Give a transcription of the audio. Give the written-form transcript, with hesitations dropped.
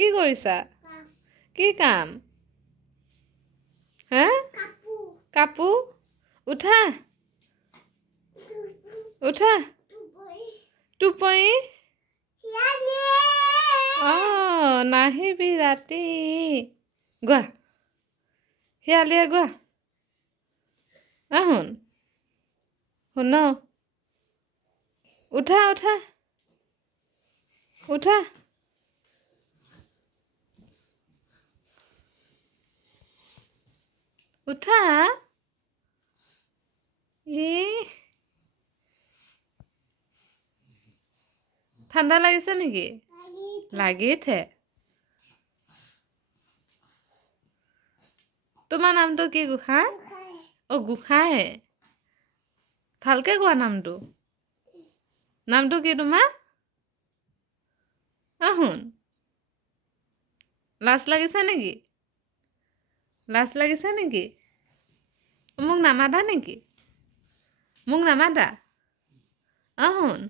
কি কৰিছা? কি কাম? হা? কাপোৰ? উঠা। উঠা। টোপনি? নাহিবি ৰাতি। গোৱা। শিয়ালিয়ে গোৱা। শুন। শুন। উঠা উঠা। উঠা। উঠা। ঠাণ্ডা লাগিছে নেকি? লাগিছে। তোমাৰ নামটো কি গোসাঁই? গোসাঁই। ভালকে কোৱা নামটো। নামটো কি তোমাৰ? শুন। লাজ লাগিছে নেকি? লাজ লাগিছে নেকি? মোক নামাতা নেকি? মোক নামাতা? শুন।